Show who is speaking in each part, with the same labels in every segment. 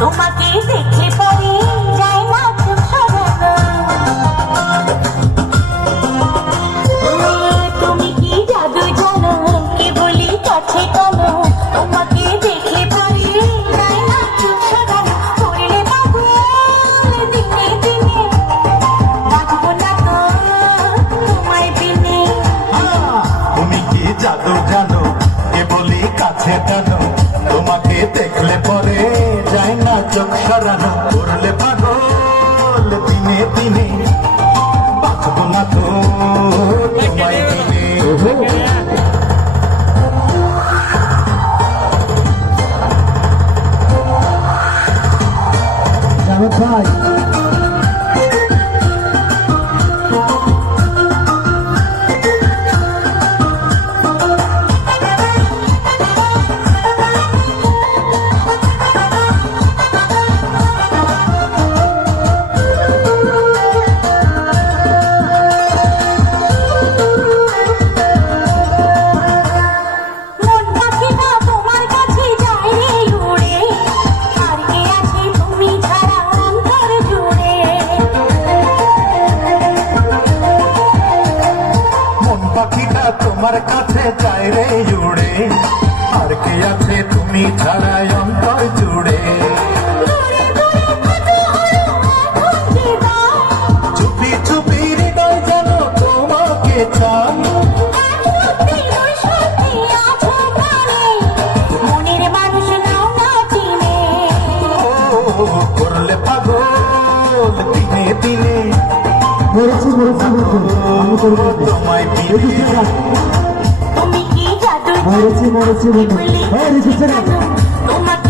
Speaker 1: tu maquita e te porinho. হারানো করলে পাগল দিনে দিনে
Speaker 2: বাঁচবো না তো তোমায় দিনে
Speaker 1: Bye. তুমি ছাড়ায় অন্তর
Speaker 2: চুপি চুপি হৃদয় যেন তোমাকে
Speaker 1: চান।
Speaker 2: করলে পাগল দিনে দিনে। তোমায়
Speaker 1: দিনে
Speaker 3: মরেছি মরেছি
Speaker 1: বন্ধু
Speaker 3: হ্যাঁ
Speaker 2: রিসিপশনে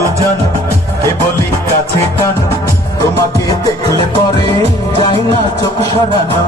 Speaker 2: তো জানো এ বলি কাছে টানো। তোমাকে দেখলে পরে যাই না চোখ সরানো।